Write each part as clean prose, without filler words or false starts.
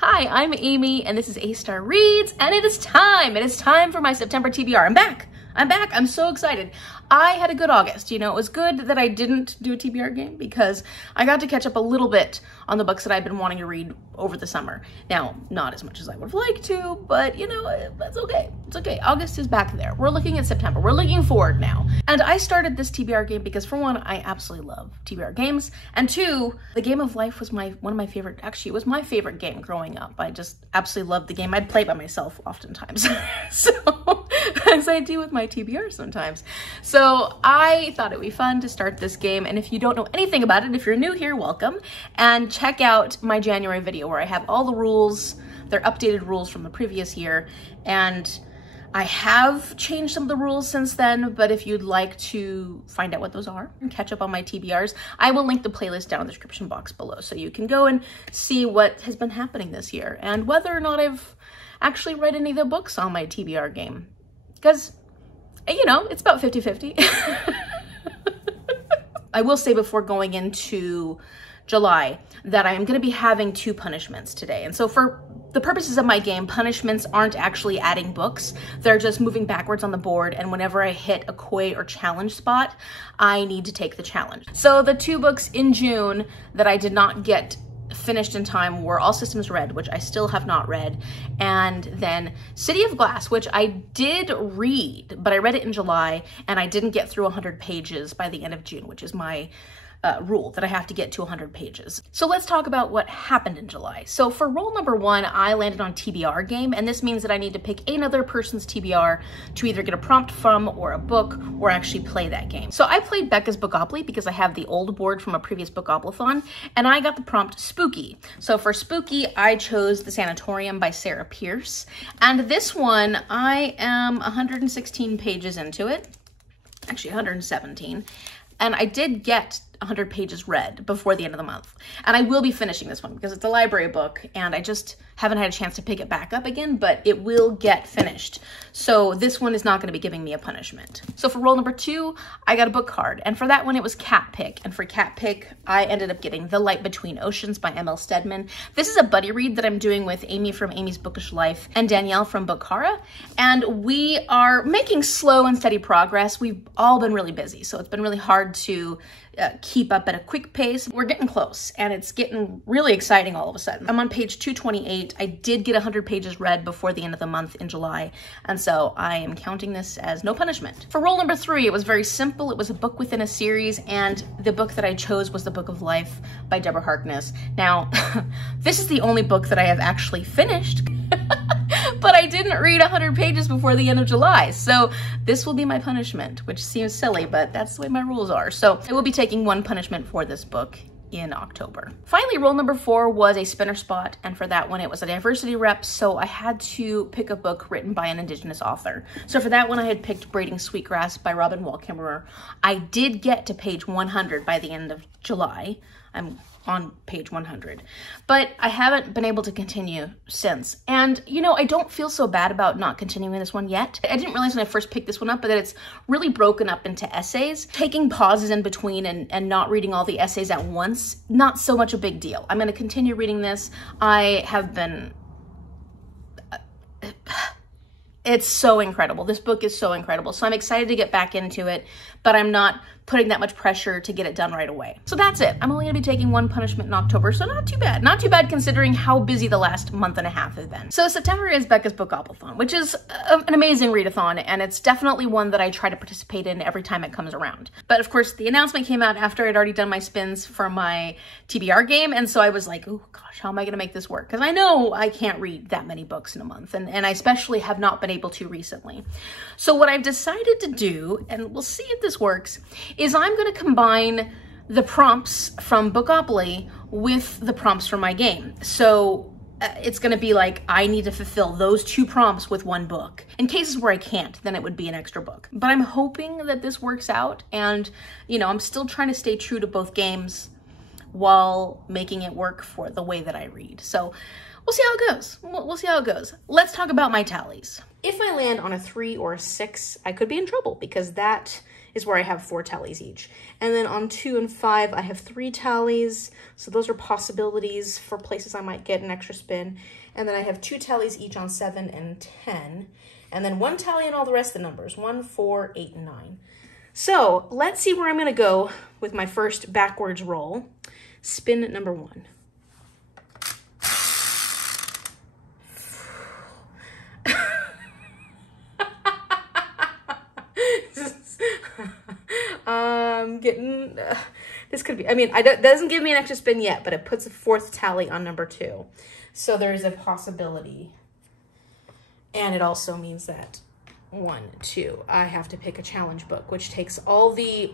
Hi, I'm Amy, and this is A-Star Reads, and it is time! It is time for my September TBR. I'm back! I'm so excited. I had a good August. You know, it was good that I didn't do a TBR game because I got to catch up a little bit on the books that I've been wanting to read over the summer. Now, not as much as I would have liked to, but you know, that's okay. It's okay. August is back there. We're looking at September. We're looking forward now. And I started this TBR game because for one, I absolutely love TBR games. And two, the Game of Life was one of my favorite, actually it was my favorite game growing up. I just absolutely loved the game. I'd play it by myself oftentimes. So, as I do with my TBR sometimes. So I thought it would be fun to start this game, and if you don't know anything about it, if you're new here, welcome, and check out my January video where I have all the rules, they're updated rules from the previous year, and I have changed some of the rules since then, but if you'd like to find out what those are and catch up on my TBRs, I will link the playlist down in the description box below so you can go and see what has been happening this year and whether or not I've actually read any of the books on my TBR game. Because, you know, it's about 50-50. I will say before going into July that I am going to be having 2 punishments today. And so for the purposes of my game, punishments aren't actually adding books. They're just moving backwards on the board. And whenever I hit a koi or challenge spot, I need to take the challenge. So the 2 books in June that I did not get finished in time were All Systems Red, which I still have not read, and then City of Glass, which I did read, but I read it in July and I didn't get through 100 pages by the end of June, which is my rule that I have to get to 100 pages. So let's talk about what happened in July. So for role number 1, I landed on TBR game, and this means that I need to pick another person's TBR to either get a prompt from or a book or actually play that game. So I played Becca's Bookoplathon because I have the old board from a previous Bookoplathon, and I got the prompt Spooky. So for Spooky, I chose The Sanatorium by Sarah Pierce, and this one, I am 116 pages into it, actually 117, and I did get 100 pages read before the end of the month. And I will be finishing this one because it's a library book and I just haven't had a chance to pick it back up again, but it will get finished. So this one is not going to be giving me a punishment. So for role number 2, I got a book card, and for that one it was Cat Pick. And for Cat Pick, I ended up getting The Light Between Oceans by M.L. Stedman. This is a buddy read that I'm doing with Amy from Amy's Bookish Life and Danielle from bookStara, and we are making slow and steady progress. We've all been really busy, so it's been really hard to keep up at a quick pace. We're getting close and it's getting really exciting all of a sudden. I'm on page 228. I did get 100 pages read before the end of the month in July, and so I am counting this as no punishment. For role number 3, it was very simple. It was a book within a series, and the book that I chose was The Book of Life by Deborah Harkness. Now, this is the only book that I have actually finished. But I didn't read 100 pages before the end of July, so this will be my punishment, which seems silly, but that's the way my rules are. So I will be taking 1 punishment for this book in October. Finally, role number 4 was a spinner spot, and for that one it was a diversity rep, so I had to pick a book written by an Indigenous author. So for that one I had picked Braiding Sweetgrass by Robin Wall Kimmerer. I did get to page 100 by the end of July. I'm on page 100, but I haven't been able to continue since. And you know, I don't feel so bad about not continuing this one yet. I didn't realize when I first picked this one up, but that it's really broken up into essays. Taking pauses in between and not reading all the essays at once, not so much a big deal. I'm gonna continue reading this. I have been, it's so incredible. This book is so incredible. So I'm excited to get back into it, but I'm not putting that much pressure to get it done right away. So that's it. I'm only gonna be taking 1 punishment in October, so not too bad. Not too bad considering how busy the last month and a half has been. So September is Becca's Bookoplathon, which is an amazing readathon, and it's definitely one that I try to participate in every time it comes around. But of course, the announcement came out after I'd already done my spins for my TBR game, and so I was like, oh gosh, how am I gonna make this work? Because I know I can't read that many books in a month, and I especially have not been able to recently. So what I've decided to do, and we'll see if this works, is I'm going to combine the prompts from Bookopoly with the prompts from my game. So it's going to be like I need to fulfill those 2 prompts with 1 book. In cases where I can't, then it would be an extra book. But I'm hoping that this works out, and you know, I'm still trying to stay true to both games while making it work for the way that I read. So we'll see how it goes. We'll see how it goes. Let's talk about my tallies. If I land on a 3 or a 6, I could be in trouble because that is where I have 4 tallies each. And then on 2 and 5, I have 3 tallies. So those are possibilities for places I might get an extra spin. And then I have 2 tallies each on 7 and 10. And then 1 tally on all the rest of the numbers, 1, 4, 8, and 9. So let's see where I'm gonna go with my first backwards roll. Spin number 1. This could be, I mean, it doesn't give me an extra spin yet, but it puts a 4th tally on number 2. So there's a possibility. And it also means that 1, 2, I have to pick a challenge book, which takes all the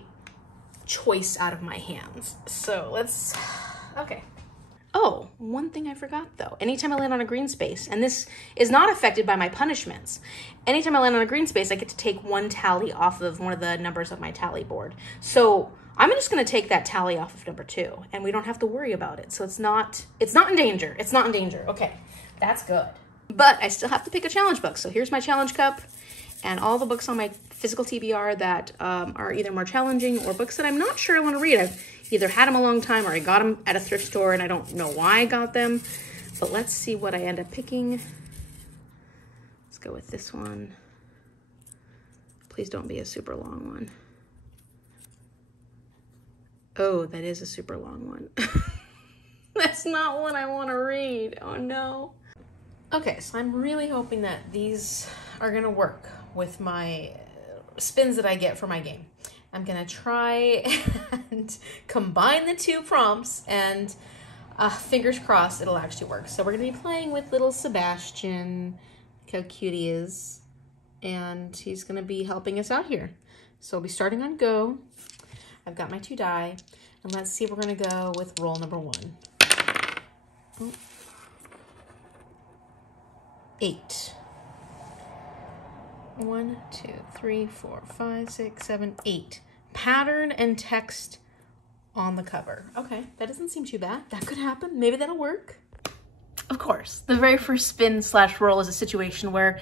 choice out of my hands. So let's, okay. Oh, one thing I forgot though. Anytime I land on a green space, and this is not affected by my punishments, anytime I land on a green space, I get to take 1 tally off of one of the numbers of my tally board. So I'm just gonna take that tally off of number 2, and we don't have to worry about it. So it's not in danger. It's not in danger. Okay, that's good. But I still have to pick a challenge book. So here's my challenge cup and all the books on my physical TBR that are either more challenging or books that I'm not sure I want to read. I've either had them a long time or I got them at a thrift store and I don't know why I got them. But let's see what I end up picking. Let's go with this one. Please don't be a super long one. Oh, that is a super long one. That's not what I want to read. Oh no. Okay, so I'm really hoping that these are gonna work with my spins that I get for my game. I'm gonna try and combine the 2 prompts and fingers crossed it'll actually work. So we're gonna be playing with little Sebastian. Look how cute he is. And he's gonna be helping us out here. So we'll be starting on go. I've got my 2 die, and let's see if we're gonna go with roll number 1. Oh. 8. 1, 2, 3, 4, 5, 6, 7, 8. Pattern and text on the cover. Okay, that doesn't seem too bad. That could happen. Maybe that'll work. Of course, the very first spin / roll is a situation where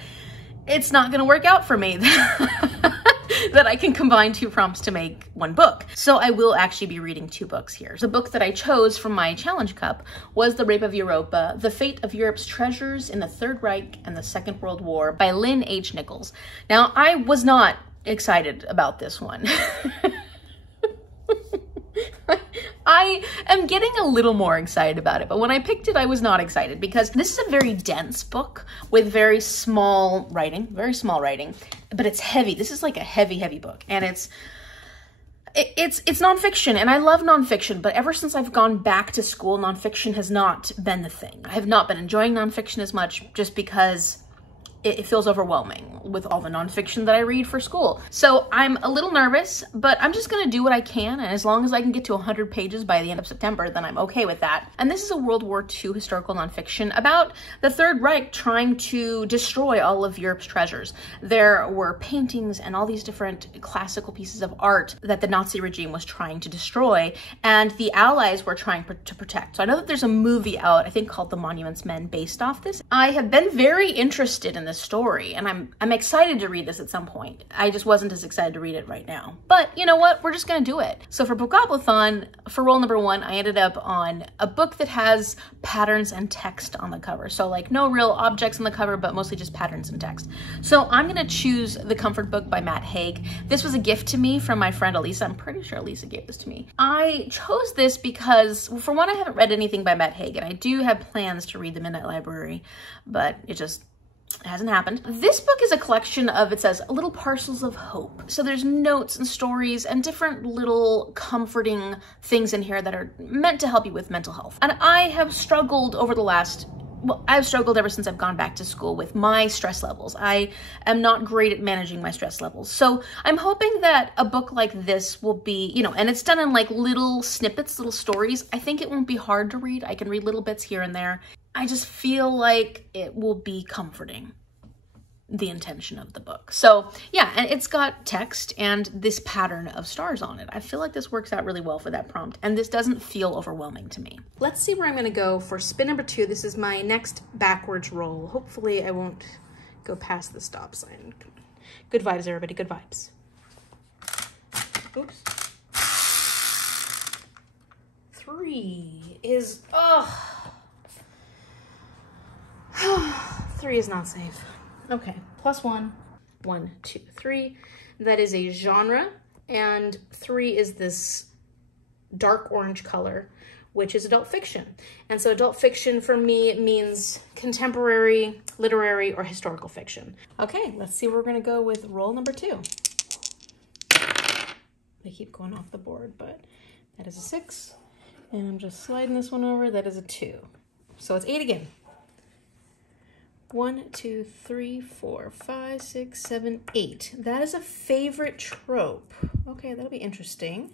it's not going to work out for me that I can combine 2 prompts to make 1 book. So I will actually be reading 2 books here. The book that I chose from my challenge cup was The Rape of Europa, The Fate of Europe's Treasures in the Third Reich and the Second World War by Lynn H. Nichols. Now, I was not excited about this one. I am getting a little more excited about it, but when I picked it, I was not excited because this is a very dense book with very small writing, but it's heavy. This is like a heavy book, and it's nonfiction, and I love nonfiction, but ever since I've gone back to school, nonfiction has not been the thing. I have not been enjoying nonfiction as much just because it feels overwhelming with all the nonfiction that I read for school. So I'm a little nervous, but I'm just gonna do what I can, and as long as I can get to 100 pages by the end of September, then I'm okay with that. And this is a World War II historical nonfiction about the Third Reich trying to destroy all of Europe's treasures. There were paintings and all these different classical pieces of art that the Nazi regime was trying to destroy, and the Allies were trying to protect. So I know that there's a movie out, I think called The Monuments Men, based off this. I have been very interested in this story, and I'm excited to read this at some point. I just wasn't as excited to read it right now. But you know what? We're just gonna do it. So for Bookoplathon, for roll number 1, I ended up on a book that has patterns and text on the cover. So like no real objects on the cover, but mostly just patterns and text. So I'm gonna choose The Comfort Book by Matt Haig. This was a gift to me from my friend Elisa. I'm pretty sure Elisa gave this to me. I chose this because, well, for one, I haven't read anything by Matt Haig, and I do have plans to read The Midnight Library, but it hasn't happened. This book is a collection of, it says, little parcels of hope. So there's notes and stories and different little comforting things in here that are meant to help you with mental health. And I have struggled over the last, well, I've struggled ever since I've gone back to school with my stress levels. I am not great at managing my stress levels. So I'm hoping that a book like this will be, you know, and it's done in like little snippets, little stories. I think it won't be hard to read. I can read little bits here and there. I just feel like it will be comforting, the intention of the book. So yeah, and it's got text and this pattern of stars on it. I feel like this works out really well for that prompt, and this doesn't feel overwhelming to me. Let's see where I'm gonna go for spin number 2. This is my next backwards roll. Hopefully I won't go past the stop sign. Good vibes, everybody, good vibes. Oops. 3 is, oh. 3 is not safe. Okay, +1. 1, 2, 3. That is a genre, and 3 is this dark orange color, which is adult fiction. And so adult fiction for me means contemporary, literary, or historical fiction. Okay, let's see where we're gonna go with roll number 2. They keep going off the board, but that is a 6. And I'm just sliding this one over, that is a 2. So it's 8 again. 1, 2, 3, 4, 5, 6, 7, 8. That is a favorite trope. Okay, that'll be interesting.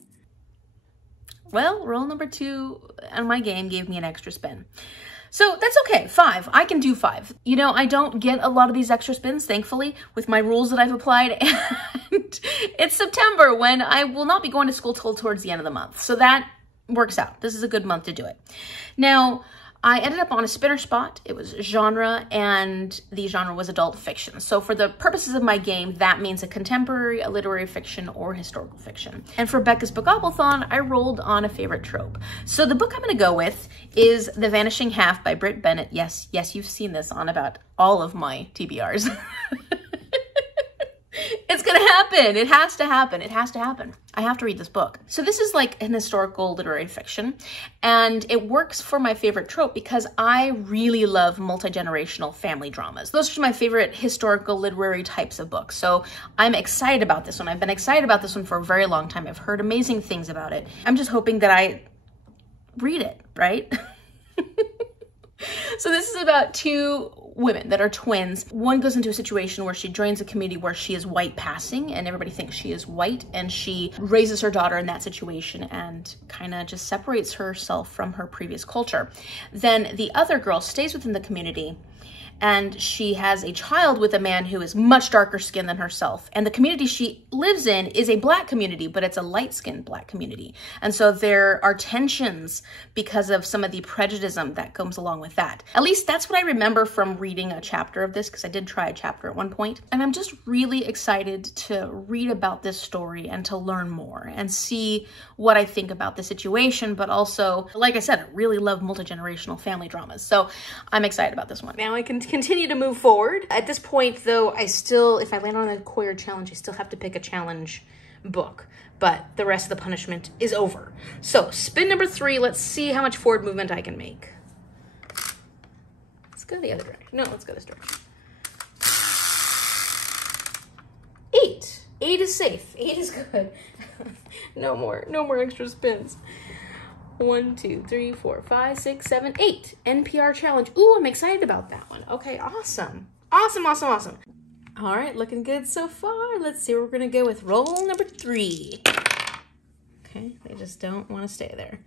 Well, roll number 2 on my game gave me an extra spin. So that's okay, 5. I can do 5. You know, I don't get a lot of these extra spins, thankfully, with my rules that I've applied. And it's September when I will not be going to school till towards the end of the month. So that works out. This is a good month to do it. Now, I ended up on a spinner spot. It was genre, and the genre was adult fiction. So for the purposes of my game, that means a contemporary, a literary fiction, or historical fiction. And for Becca's Bookoplathon, I rolled on a favorite trope. So the book I'm gonna go with is The Vanishing Half by Brit, Bennett. Yes, you've seen this on about all of my TBRs. It's gonna happen. It has to happen. It has to happen. I have to read this book. So this is like an historical literary fiction, and it works for my favorite trope because I really love multi-generational family dramas. Those are my favorite historical literary types of books. So I'm excited about this one. I've been excited about this one for a very long time. I've heard amazing things about it. I'm just hoping that I read it, right? So this is about 2 women that are twins. One goes into a situation where she joins a community where she is white passing and everybody thinks she is white, and she raises her daughter in that situation and kind of just separates herself from her previous culture. Then the other girl stays within the community, and she has a child with a man who is much darker skinned than herself. And the community she lives in is a black community, but it's a light-skinned black community. And so there are tensions because of some of the prejudice that comes along with that. At least that's what I remember from reading a chapter of this, because I did try a chapter at one point. And I'm just really excited to read about this story and to learn more and see what I think about the situation. But also, like I said, I really love multi-generational family dramas. So I'm excited about this one. Now I can continue to move forward. At this point, though, I still, if I land on a Coyer challenge, I still have to pick a challenge book, but the rest of the punishment is over. So spin number 3, let's see how much forward movement I can make. Let's go the other direction. No, let's go this direction. 8. 8 is safe. 8 is good. No more extra spins. 1, 2, 3, 4, 5, 6, 7, 8. NPR challenge. Ooh, I'm excited about that one. Okay, awesome. Awesome, awesome, awesome. All right, looking good so far. Let's see where we're gonna go with roll number 3. Okay, they just don't want to stay there.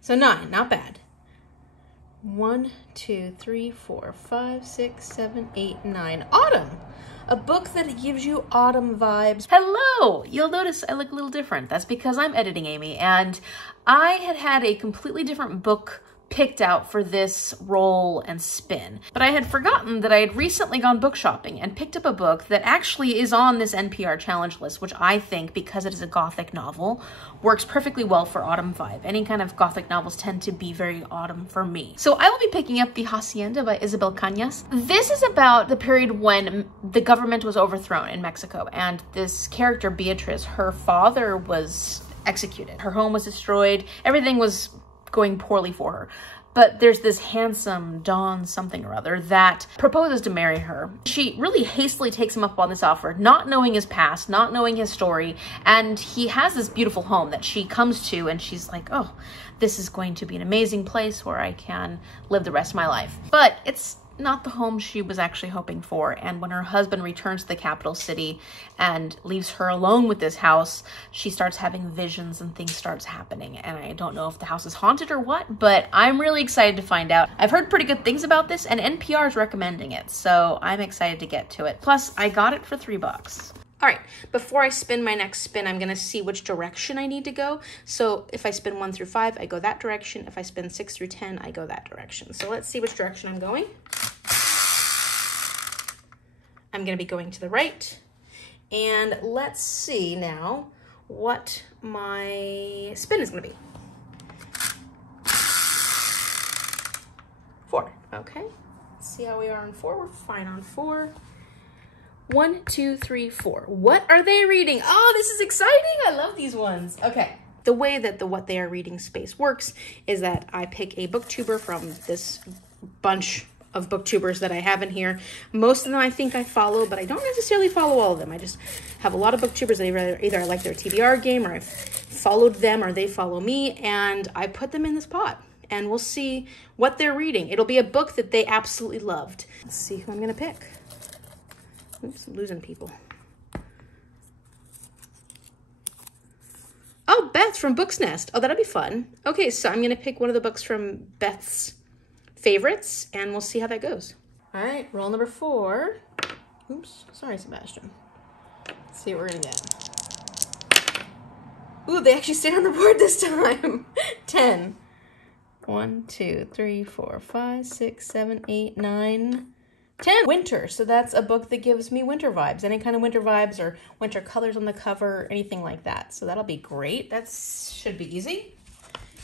So 9, not bad. 1, 2, 3, 4, 5, 6, 7, 8, 9. Autumn. A book that gives you autumn vibes. Hello! You'll notice I look a little different. That's because I'm editing Amy, and I had a completely different book picked out for this roll and spin. But I had forgotten that I had recently gone book shopping and picked up a book that actually is on this NPR challenge list, which I think, because it is a gothic novel, works perfectly well for autumn vibe. Any kind of gothic novels tend to be very autumn for me. So I will be picking up the Hacienda by Isabel Canas. This is about the period when the government was overthrown in Mexico, and this character, Beatrice, her father was executed. Her home was destroyed. Everything was going poorly for her. But there's this handsome Don something or other that proposes to marry her. She really hastily takes him up on this offer, not knowing his past, not knowing his story. And he has this beautiful home that she comes to, and she's like, oh, this is going to be an amazing place where I can live the rest of my life. But it's not the home she was actually hoping for. And when her husband returns to the capital city and leaves her alone with this house, she starts having visions and things starts happening. And I don't know if the house is haunted or what, but I'm really excited to find out. I've heard pretty good things about this, and NPR is recommending it, so I'm excited to get to it. Plus, I got it for $3. All right, before I spin my next spin, I'm gonna see which direction I need to go. So if I spin 1 through 5, I go that direction. If I spin 6 through 10, I go that direction. So let's see which direction I'm going. I'm gonna be going to the right. And let's see now what my spin is gonna be. 4, okay. Let's see how we are on 4. We're fine on 4. 1, 2, 3, 4. What are they reading? Oh, this is exciting. I love these ones. Okay. The way that the what they are reading space works is that I pick a booktuber from this bunch of booktubers that I have in here. Most of them I think I follow, but I don't necessarily follow all of them. I just have a lot of booktubers that either I like their TBR game, or I've followed them, or they follow me, and I put them in this pot. And we'll see what they're reading. It'll be a book that they absolutely loved. Let's see who I'm gonna pick. Oops, I'm losing people. Oh, Beth from Books Nest. Oh, that'll be fun. Okay, so I'm gonna pick one of the books from Beth's favorites, and we'll see how that goes. All right, roll number 4. Oops, sorry, Sebastian. Let's see what we're gonna get. Ooh, they actually stayed on the board this time. 10. 1, 2, 3, 4, 5, 6, 7, 8, 9, 10. Winter. So that's a book that gives me winter vibes. Any kind of winter vibes or winter colors on the cover, anything like that. So that'll be great. That should be easy,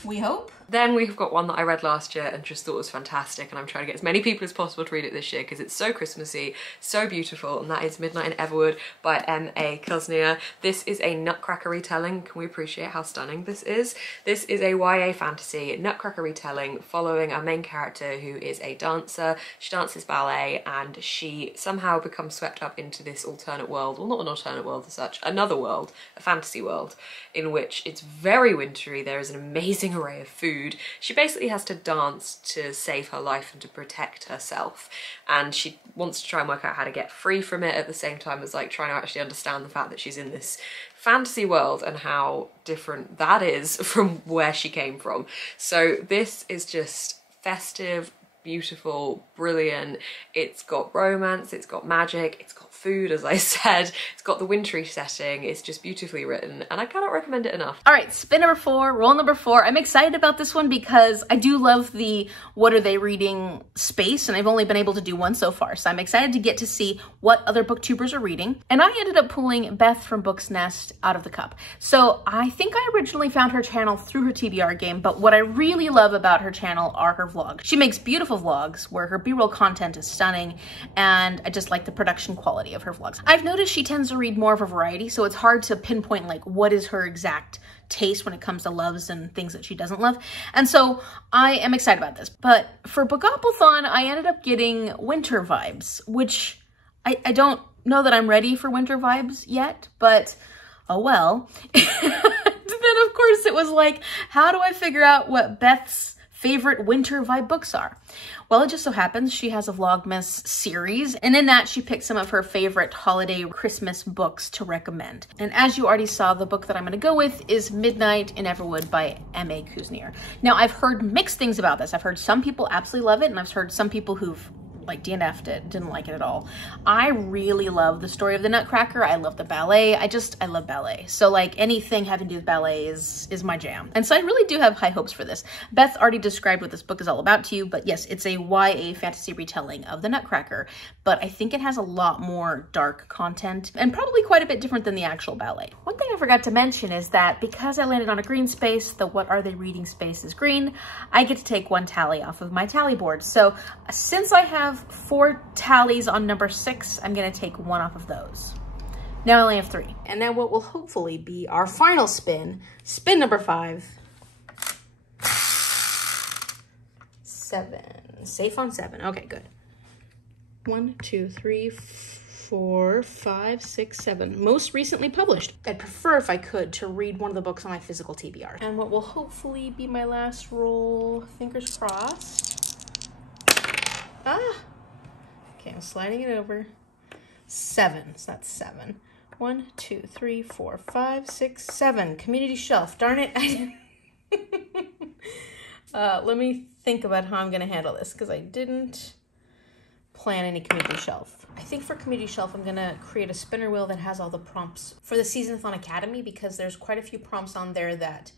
we hope. Then we've got one that I read last year and just thought was fantastic, and I'm trying to get as many people as possible to read it this year because it's so Christmassy, so beautiful, and that is Midnight in Everwood by M.A. Kuzniar. This is a Nutcracker retelling. Can we appreciate how stunning this is? This is a YA fantasy Nutcracker retelling following our main character who is a dancer. She dances ballet and she somehow becomes swept up into this alternate world, well, not an alternate world as such, another world, a fantasy world in which it's very wintry. There is an amazing array of food. She basically has to dance to save her life and to protect herself, and she wants to try and work out how to get free from it at the same time as like trying to actually understand the fact that she's in this fantasy world and how different that is from where she came from. So this is just festive, beautiful, brilliant. It's got romance, it's got magic, it's got food, as I said, it's got the wintry setting. It's just beautifully written and I cannot recommend it enough. All right, spin number 4, roll number 4. I'm excited about this one because I do love the what are they reading space, and I've only been able to do one so far. So I'm excited to get to see what other booktubers are reading. And I ended up pulling Beth from Books Nest out of the cup. So I think I originally found her channel through her TBR game, but what I really love about her channel are her vlogs. She makes beautiful vlogs where her B-roll content is stunning, and I just like the production quality of her vlogs. I've noticed she tends to read more of a variety, so it's hard to pinpoint like what is her exact taste when it comes to loves and things that she doesn't love. And so I am excited about this. But for Bookoplathon, I ended up getting winter vibes, which I don't know that I'm ready for winter vibes yet, but oh well. Then of course it was like, how do I figure out what Beth's favorite winter vibe books are? Well, it just so happens she has a Vlogmas series, and in that she picked some of her favorite holiday Christmas books to recommend. And as you already saw, the book that I'm gonna go with is Midnight in Everwood by M.A. Kuzniar. Now, I've heard mixed things about this. I've heard some people absolutely love it, and I've heard some people who've like DNF'd it, didn't like it at all. I really love the story of the Nutcracker. I love the ballet. I love ballet. So like anything having to do with ballet is my jam. And so I really do have high hopes for this. Beth already described what this book is all about to you, but yes, it's a YA fantasy retelling of the Nutcracker, but I think it has a lot more dark content and probably quite a bit different than the actual ballet. One thing I forgot to mention is that because I landed on a green space, the what are they reading space is green, I get to take 1 tally off of my tally board. So since I have 4 tallies on number 6, I'm gonna take 1 off of those. Now I only have 3. And now what will hopefully be our final spin, spin number 5. 7, safe on 7, okay, good. 1, 2, 3, 4, 5, 6, 7, most recently published. I'd prefer if I could to read one of the books on my physical TBR. And what will hopefully be my last roll, fingers crossed. Ah! Okay, I'm sliding it over. 7, so that's 7. 1, 2, 3, 4, 5, 6, 7. Community shelf. Darn it, I didn't. Let me think about how I'm gonna handle this because I didn't plan any community shelf. I think for community shelf, I'm gonna create a spinner wheel that has all the prompts for the Seasonathon Academy because there's quite a few prompts on there that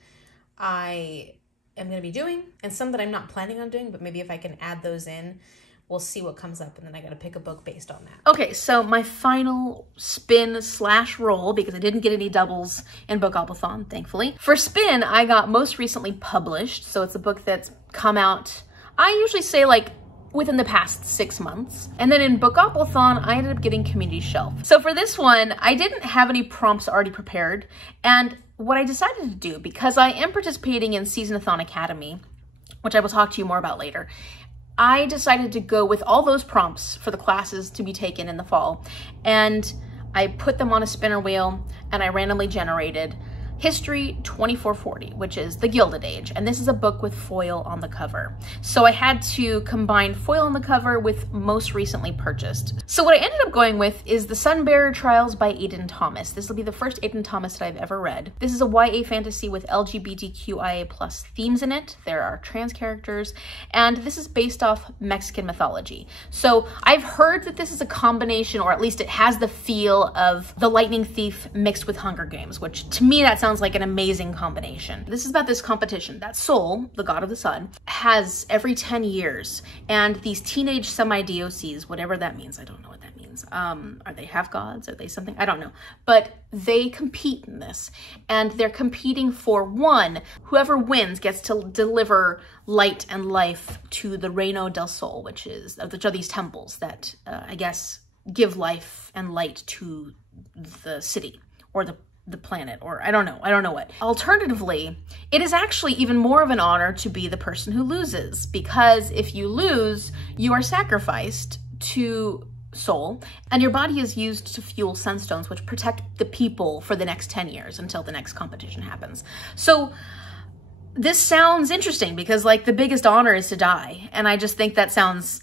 I am gonna be doing and some that I'm not planning on doing, but maybe if I can add those in we'll see what comes up, and then I gotta pick a book based on that. Okay, so my final spin / roll, because I didn't get any doubles in Bookoplathon, thankfully. For spin, I got most recently published, so it's a book that's come out, I usually say like within the past 6 months. And then in Bookoplathon, I ended up getting community shelf. So for this one, I didn't have any prompts already prepared. And what I decided to do, because I am participating in Seasonathon Academy, which I will talk to you more about later, I decided to go with all those prompts for the classes to be taken in the fall. And I put them on a spinner wheel and I randomly generated History 2440, which is the Gilded Age, and this is a book with foil on the cover. So I had to combine foil on the cover with most recently purchased. So what I ended up going with is the Sunbearer Trials by Aiden Thomas. This will be the first Aiden Thomas that I've ever read. This is a YA fantasy with LGBTQIA+ themes in it. There are trans characters, and this is based off Mexican mythology. So I've heard that this is a combination, or at least it has the feel of The Lightning Thief mixed with Hunger Games, which to me that sounds like an amazing combination. This is about this competition that Sol, the god of the sun, has every 10 years. And these teenage semi-DOCs, whatever that means, I don't know what that means. Are they half gods? Are they something? I don't know. But they compete in this. And they're competing for one. Whoever wins gets to deliver light and life to the Reino del Sol, which are these temples that I guess give life and light to the city or the planet, or I don't know what. Alternatively, it is actually even more of an honor to be the person who loses, because if you lose, you are sacrificed to Sol, and your body is used to fuel sunstones, which protect the people for the next 10 years until the next competition happens. So this sounds interesting because like the biggest honor is to die, and I just think that sounds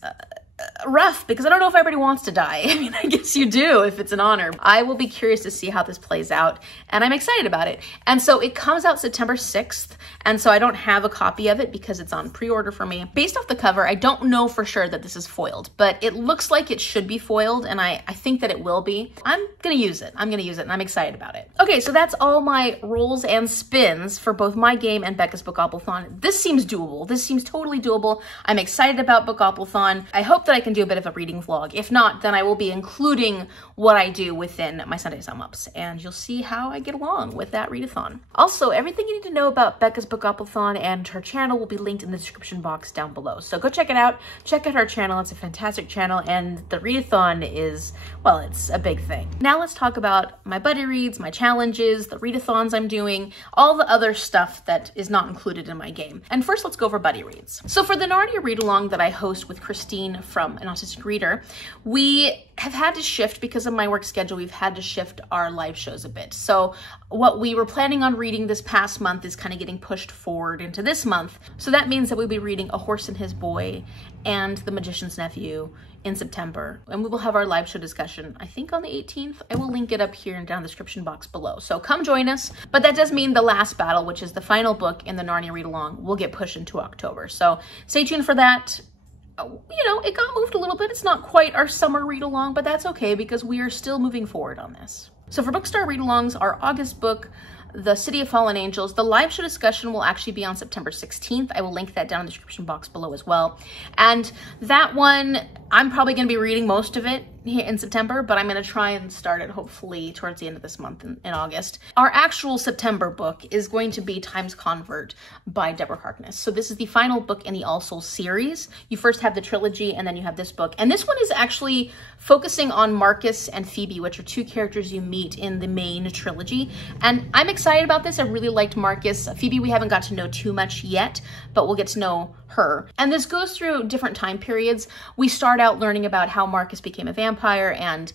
rough, because I don't know if everybody wants to die. I mean, I guess you do if it's an honor. I will be curious to see how this plays out, and I'm excited about it. And so it comes out September 6th, and so I don't have a copy of it because it's on pre-order for me. Based off the cover, I don't know for sure that this is foiled, but it looks like it should be foiled, and I think that it will be. I'm gonna use it, and I'm excited about it. Okay, so that's all my rolls and spins for both my game and Becca's Bookoplathon. This seems doable. This seems totally doable. I'm excited about Bookoplathon. I hope that I can do a bit of a reading vlog. If not, then I will be including what I do within my Sunday sum ups, and you'll see how I get along with that readathon. Also, everything you need to know about Becca's Bookoplathon and her channel will be linked in the description box down below. So go check it out. Check out her channel. It's a fantastic channel, and the readathon is, well, it's a big thing. Now let's talk about my buddy reads, my challenges, the readathons I'm doing, all the other stuff that is not included in my game. And first, let's go over buddy reads. So for the Narnia read-along that I host with Christine from An Autistic Reader, we have had to shift, because of my work schedule, we've had to shift our live shows a bit. So what we were planning on reading this past month is kind of getting pushed forward into this month. So that means that we'll be reading A Horse and His Boy and The Magician's Nephew in September. And we will have our live show discussion, I think on the 18th. I will link it up here and down in the description box below. So come join us. But that does mean The Last Battle, which is the final book in the Narnia read-along, will get pushed into October. So stay tuned for that. You know, it got moved a little bit. It's not quite our summer read-along, but that's okay because we are still moving forward on this. So for bookStara read-alongs, our August book, The City of Fallen Angels, the live show discussion will actually be on September 16th. I will link that down in the description box below as well. And that one, I'm probably going to be reading most of it in September, but I'm going to try and start it hopefully towards the end of this month in August. Our actual September book is going to be Times Convert by Deborah Harkness. So this is the final book in the All Souls series. You first have the trilogy, and then you have this book. And this one is actually focusing on Marcus and Phoebe, which are two characters you meet in the main trilogy. And I'm excited about this. I really liked Marcus. Phoebe, we haven't got to know too much yet, but we'll get to know her. And this goes through different time periods. We start out learning about how Marcus became a vampire and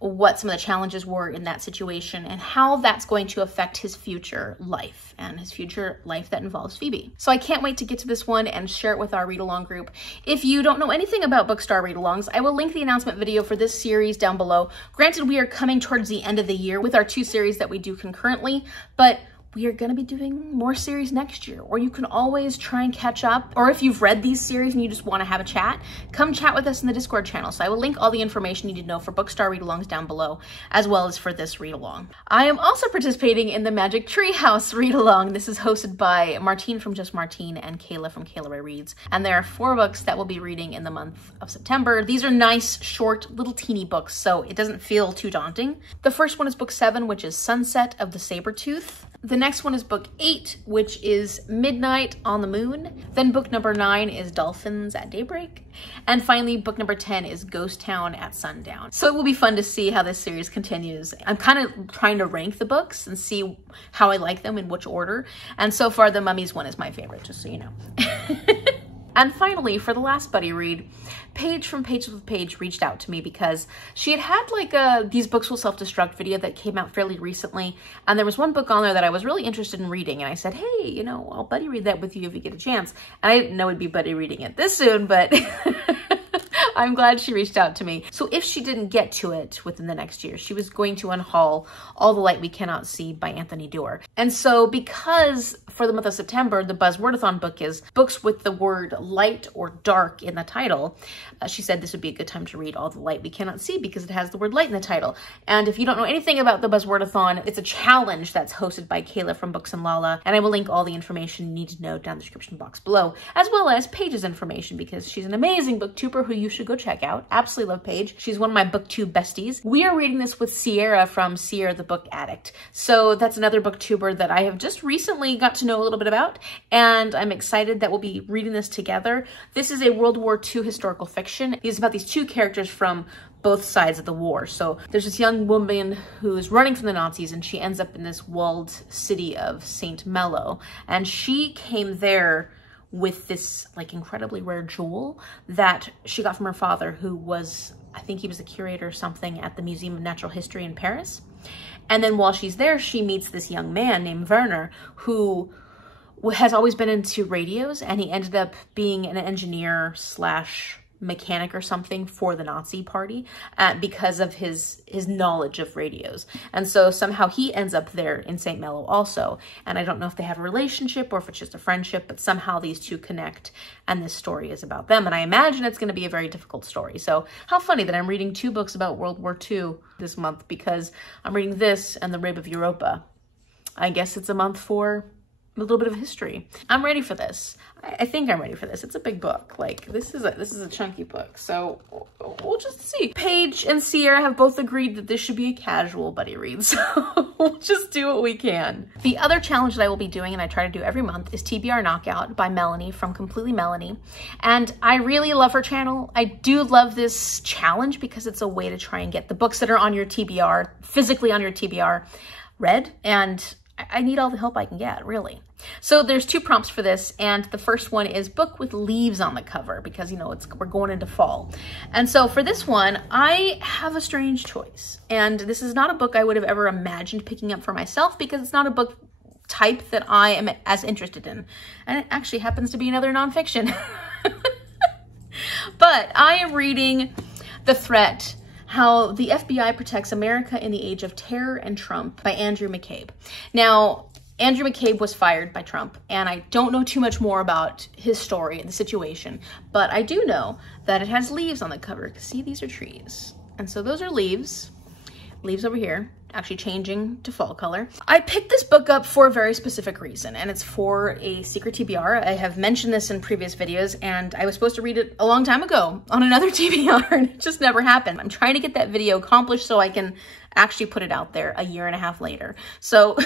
what some of the challenges were in that situation and how that's going to affect his future life and his future life that involves Phoebe. So I can't wait to get to this one and share it with our read-along group. If you don't know anything about bookStara read-alongs, I will link the announcement video for this series down below. Granted, we are coming towards the end of the year with our two series that we do concurrently, but we are going to be doing more series next year, or you can always try and catch up. Or if you've read these series and you just want to have a chat, come chat with us in the Discord channel. So I will link all the information you need to know for bookStara read-alongs down below, as well as for this read-along. I am also participating in the Magic Treehouse read-along. This is hosted by Martine from Just Martine and Kayla from Kayla Ray Reads. And there are 4 books that we'll be reading in the month of September. These are nice, short, little teeny books, so it doesn't feel too daunting. The first one is book 7, which is Sunset of the Sabertooth. The next one is book 8, which is Midnight on the Moon. Then book number 9 is Dolphins at Daybreak. And finally, book number 10 is Ghost Town at Sundown. So it will be fun to see how this series continues. I'm kind of trying to rank the books and see how I like them in which order. And so far, the Mummies one is my favorite, just so you know. And finally, for the last buddy read, Paige from Paige with Paige reached out to me because she had like a These Books Will Self-Destruct video that came out fairly recently. And there was one book on there that I was really interested in reading. And I said, hey, you know, I'll buddy read that with you if you get a chance. And I didn't know it'd be buddy reading it this soon, but I'm glad she reached out to me. So if she didn't get to it within the next year, she was going to unhaul All the Light We Cannot See by Anthony Doerr. And so because for the month of September, the Buzzwordathon book is books with the word light or dark in the title, she said this would be a good time to read All the Light We Cannot See because it has the word light in the title. And if you don't know anything about the Buzzwordathon, it's a challenge that's hosted by Kayla from Books and Lala. And I will link all the information you need to know down in the description box below, as well as Paige's information because she's an amazing booktuber who you should go check out. Absolutely love Paige. She's one of my booktube besties. We are reading this with Sierra from Sierra the Book Addict. So that's another booktuber that I have just recently got to know a little bit about, and I'm excited that we'll be reading this together. This is a World War II historical fiction. It's about these 2 characters from both sides of the war. So there's this young woman who's running from the Nazis, and she ends up in this walled city of St. Malo, and she came there with this like incredibly rare jewel that she got from her father, who was, I think he was a curator or something at the Museum of Natural History in Paris. And then while she's there, she meets this young man named Werner, who has always been into radios, and he ended up being an engineer slash mechanic or something for the Nazi party because of his knowledge of radios. And so somehow he ends up there in St. Malo also. And I don't know if they have a relationship or if it's just a friendship, but somehow these 2 connect and this story is about them. And I imagine it's going to be a very difficult story. So how funny that I'm reading 2 books about World War II this month because I'm reading this and The Rape of Europa. I guess it's a month for a little bit of history. I'm ready for this. I think I'm ready for this. It's a big book. Like this is a chunky book. So we'll just see. Paige and Sierra have both agreed that this should be a casual buddy read. So we'll just do what we can. The other challenge that I will be doing, and I try to do every month, is TBR Knockout by Melanie from Completely Melanie. And I really love her channel. I do love this challenge because it's a way to try and get the books that are on your TBR, physically on your TBR, read. And I need all the help I can get, really. So there's 2 prompts for this, and the first one is book with leaves on the cover because, you know, we're going into fall. And so for this one, I have a strange choice. And this is not a book I would have ever imagined picking up for myself because it's not a book type that I am as interested in. And it actually happens to be another nonfiction. But I am reading The Threat: How the FBI Protects America in the Age of Terror and Trump by Andrew McCabe. Now, Andrew McCabe was fired by Trump, and I don't know too much more about his story and the situation, but I do know that it has leaves on the cover. See, these are trees. And so those are leaves over here, actually changing to fall color. I picked this book up for a very specific reason, and it's for a secret TBR. I have mentioned this in previous videos, and I was supposed to read it a long time ago on another TBR, and it just never happened. I'm trying to get that video accomplished so I can actually put it out there a 1.5 years later. So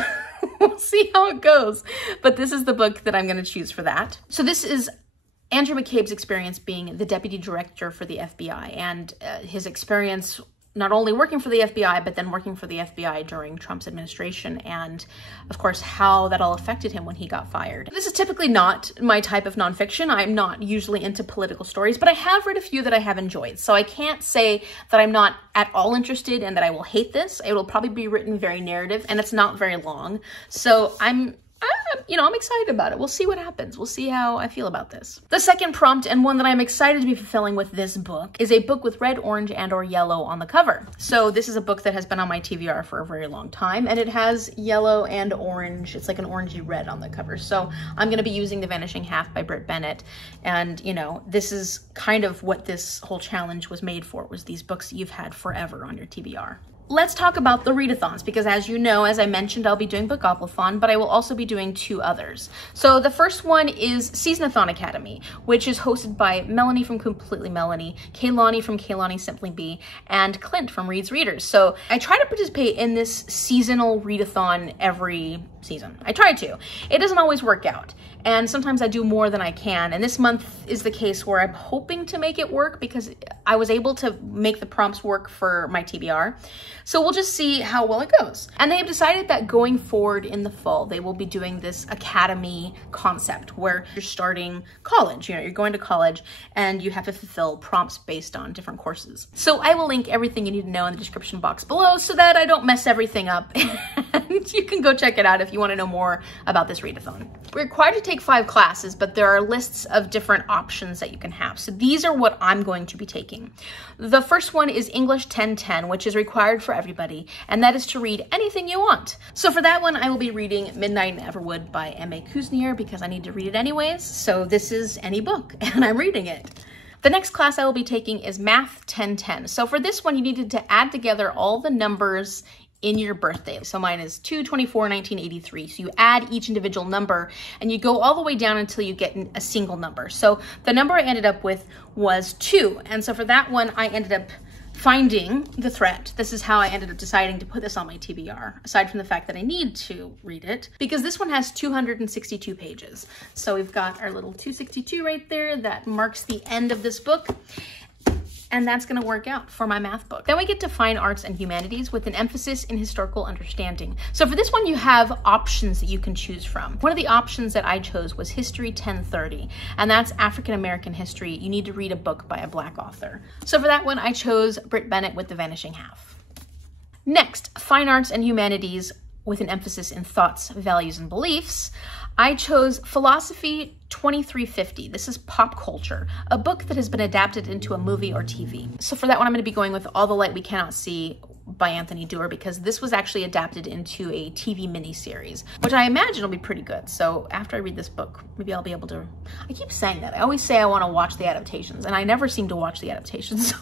we'll see how it goes. But this is the book that I'm going to choose for that. So this is Andrew McCabe's experience being the deputy director for the FBI, and his experience not only working for the FBI, but then working for the FBI during Trump's administration, and of course how that all affected him when he got fired. This is typically not my type of nonfiction. I'm not usually into political stories, but I have read a few that I have enjoyed. So I can't say that I'm not at all interested and that I will hate this. It will probably be written very narrative, and it's not very long. So I'm I'm excited about it. We'll see what happens. We'll see how I feel about this. The second prompt, and one that I'm excited to be fulfilling with this book, is a book with red, orange, and or yellow on the cover. So this is a book that has been on my TBR for a very long time, and it has yellow and orange. It's like an orangey red on the cover. So I'm going to be using The Vanishing Half by Bennett. And, this is kind of what this whole challenge was made for, was these books that you've had forever on your TBR. Let's talk about the readathons, because as you know, as I mentioned, I'll be doing Bookoplathon, but I will also be doing 2 others. So the first one is Seasonathon Academy, which is hosted by Melanie from Completely Melanie, Kaylani from Kaylani Simply Be, and Clint from Reads Readers. So I try to participate in this seasonal readathon every season. I try to. It doesn't always work out, and sometimes I do more than I can, and this month is the case where I'm hoping to make it work because I was able to make the prompts work for my TBR. So we'll just see how well it goes. And they have decided that going forward in the fall, they will be doing this academy concept where you're starting college. You're going to college and you have to fulfill prompts based on different courses. So I will link everything you need to know in the description box below so that I don't mess everything up. And you can go check it out if you want to know more about this readathon. We're required to take 5 classes, but there are lists of different options that you can have. So these are what I'm going to be taking. The first one is English 1010, which is required for everybody, and that is to read anything you want. So for that one, I will be reading Midnight in Everwood by M.A. Kuzniar because I need to read it anyways. So this is any book, and I'm reading it. The next class I will be taking is Math 1010. So for this one, you needed to add together all the numbers in your birthday. So mine is 2/24/1983. So you add each individual number and you go all the way down until you get a single number. So the number I ended up with was 2. And so for that one, I ended up finding the threat. This is how I ended up deciding to put this on my TBR, aside from the fact that I need to read it, because this one has 262 pages. So we've got our little 262 right there that marks the end of this book. And that's going to work out for my math book. Then we get to Fine Arts and Humanities with an emphasis in historical understanding. So for this one, you have options that you can choose from. One of the options that I chose was History 1030, and that's African American history. You need to read a book by a Black author. So for that one, I chose Bennett with The Vanishing Half. Next, Fine Arts and Humanities with an emphasis in thoughts, values, and beliefs. I chose Philosophy 2350. This is pop culture, a book that has been adapted into a movie or TV. So for that one, I'm going to be going with All the Light We Cannot See by Anthony Doerr because this was actually adapted into a TV miniseries, which I imagine will be pretty good. So after I read this book, maybe I'll be able to, I keep saying that. I always say I want to watch the adaptations and I never seem to watch the adaptations.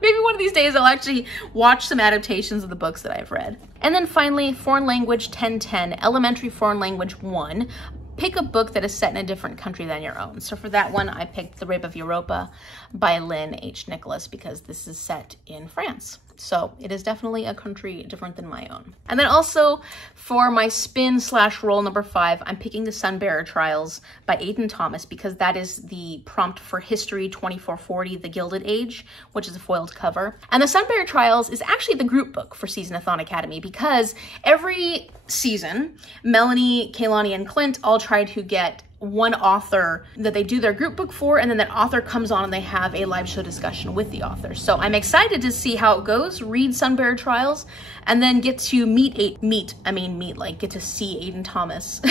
Maybe one of these days I'll actually watch some adaptations of the books that I've read. And then finally, Foreign Language 1010, Elementary Foreign Language 1. Pick a book that is set in a different country than your own. So for that one, I picked The Rape of Europa by Lynn H. Nicholas because this is set in France. So it is definitely a country different than my own. And then also for my spin/roll number 5, I'm picking The Sunbearer Trials by Aiden Thomas because that is the prompt for History 2440, The Gilded Age, which is a foiled cover. And The Sunbearer Trials is actually the group book for Seasonathon Academy because every season, Melanie, Kaylani, and Clint all try to get one author that they do their group book for, and then that author comes on and they have a live show discussion with the author. So I'm excited to see how it goes, read Sunbearer Trials, and then get to get to see Aiden Thomas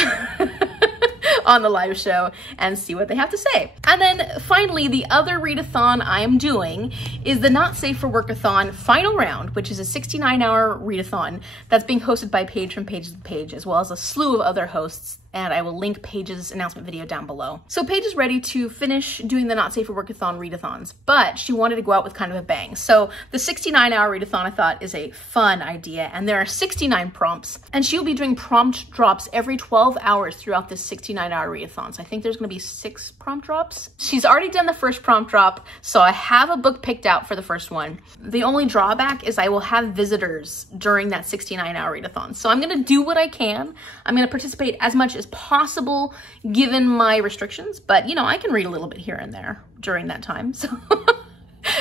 on the live show and see what they have to say. And then finally, the other readathon I am doing is the Not Safe for Workathon final round, which is a 69-hour readathon that's being hosted by Paige from Pages with Paige, as well as a slew of other hosts. And I will link Paige's announcement video down below. So Paige is ready to finish doing the Not Safe for Workathon readathons, but she wanted to go out with kind of a bang. So the 69-hour readathon I thought is a fun idea, and there are 69 prompts, and she will be doing prompt drops every 12 hours throughout this 69-hour readathon. So I think there's gonna be 6 prompt drops. She's already done the first prompt drop, so I have a book picked out for the first one. The only drawback is I will have visitors during that 69-hour readathon. So I'm gonna do what I can. I'm gonna participate as much as possible given my restrictions, but I can read a little bit here and there during that time. So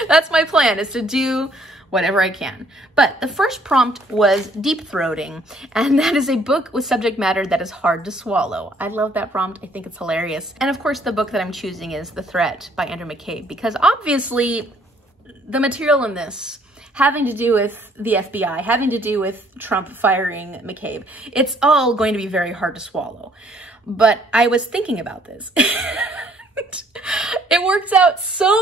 that's my plan, is to do whatever I can. But the first prompt was Deep Throating, and that is a book with subject matter that is hard to swallow. I love that prompt. I think it's hilarious. And of course, the book that I'm choosing is The Threat by Andrew McCabe, because obviously the material in this having to do with the FBI, having to do with Trump firing McCabe. It's all going to be very hard to swallow. But I was thinking about this. It works out so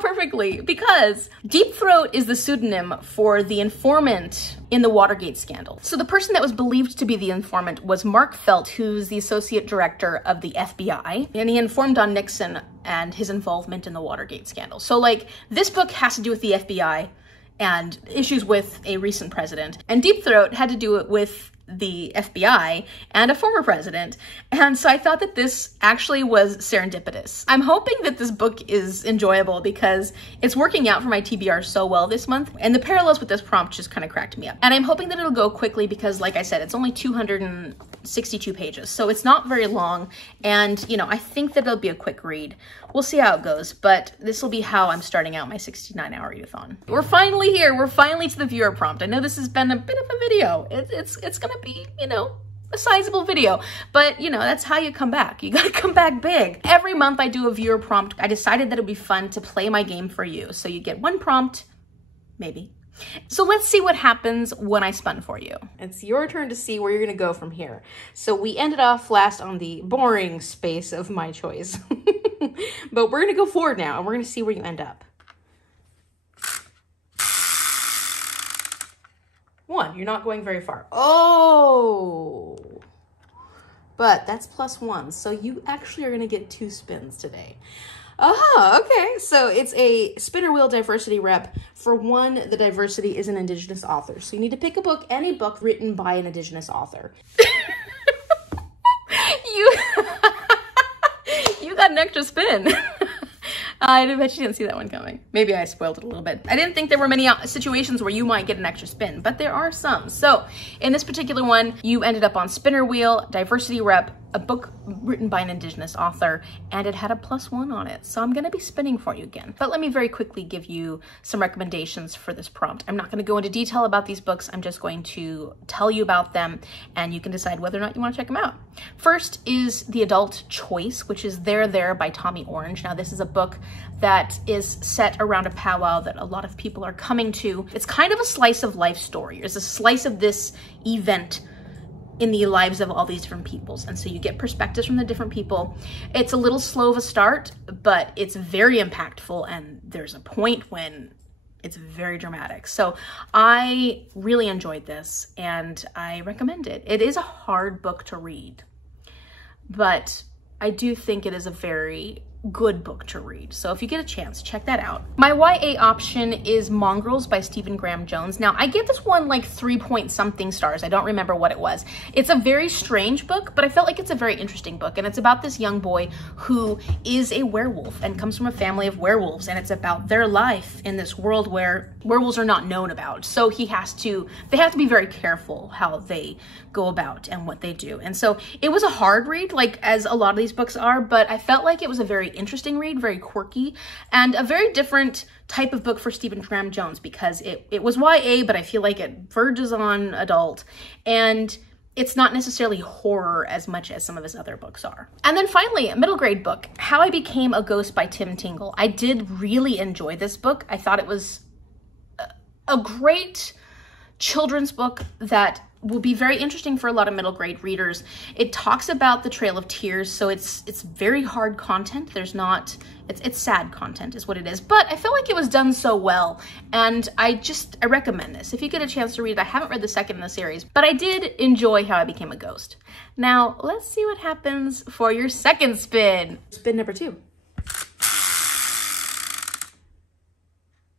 perfectly because Deep Throat is the pseudonym for the informant in the Watergate scandal. So the person that was believed to be the informant was Mark Felt, who's the associate director of the FBI, and he informed on Nixon and his involvement in the Watergate scandal. So like, this book has to do with the FBI and issues with a recent president, and Deep Throat had to do it with the FBI and a former president. And so I thought that this actually was serendipitous. I'm hoping that this book is enjoyable because it's working out for my TBR so well this month, and the parallels with this prompt just kind of cracked me up. And I'm hoping that it'll go quickly because, like I said, it's only 262 pages, so it's not very long, and you know, I think that it'll be a quick read. We'll see how it goes, but this will be how I'm starting out my 69-hour readathon. We're finally here. We're finally to the viewer prompt. I know this has been a bit of a video. It's gonna be, you know, a sizable video, but you know, that's how you come back. You gotta come back big. Every month I do a viewer prompt. I decided that it'd be fun to play my game for you. So you get one prompt, maybe. So let's see what happens when I spun for you. It's your turn to see where you're gonna go from here. So we ended off last on the boring space of my choice. But we're gonna go forward now and we're gonna see where you end up. 1, you're not going very far. Oh, but that's +1. So you actually are gonna get 2 spins today. Okay, so it's a spinner wheel diversity rep. For 1, the diversity is an Indigenous author. So you need to pick a book, any book written by an Indigenous author. You got an extra spin. I bet you didn't see that one coming. Maybe I spoiled it a little bit. I didn't think there were many situations where you might get an extra spin, but there are some. So in this particular one, you ended up on spinner wheel, diversity rep, a book written by an Indigenous author, and it had a +1 on it. So I'm gonna be spinning for you again. But let me very quickly give you some recommendations for this prompt. I'm not gonna go into detail about these books. I'm just going to tell you about them and you can decide whether or not you wanna check them out. First is The Adult Choice, which is There by Tommy Orange. Now this is a book that is set around a powwow that a lot of people are coming to. It's kind of a slice of life story. There's a slice of this event in the lives of all these different peoples. And so you get perspectives from the different people. It's a little slow of a start, but it's very impactful. And there's a point when it's very dramatic. So I really enjoyed this and I recommend it. It is a hard book to read, but I do think it is a very good book to read. So if you get a chance, check that out. My YA option is Mongrels by Stephen Graham Jones. Now I gave this one like 3-point-something stars. I don't remember what it was. It's a very strange book, but I felt like it's a very interesting book. And it's about this young boy who is a werewolf and comes from a family of werewolves. And it's about their life in this world where werewolves are not known about. So they have to be very careful how they go about and what they do. And so it was a hard read, like as a lot of these books are, but I felt like it was a very interesting read, very quirky, and a very different type of book for Stephen Graham Jones because it was YA, but I feel like it verges on adult, and it's not necessarily horror as much as some of his other books are. And then finally, a middle grade book, How I Became a Ghost by Tim Tingle. I did really enjoy this book. I thought it was a great children's book that will be very interesting for a lot of middle grade readers. It talks about the Trail of Tears, so it's very hard content. There's not, it's sad content is what it is, but I feel like it was done so well, and I recommend this. If you get a chance to read it, I haven't read the second in the series, but I did enjoy How I Became a Ghost. Now, let's see what happens for your second spin. Spin number 2.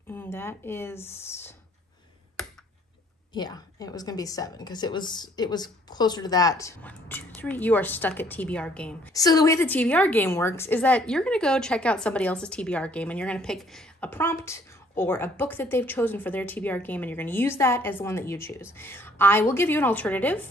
And that is... yeah, it was gonna be 7 because it was closer to that. 1, 2, 3. You are stuck at TBR game. So the way the TBR game works is that you're gonna go check out somebody else's TBR game and you're gonna pick a prompt or a book that they've chosen for their TBR game and you're gonna use that as the one that you choose. I will give you an alternative.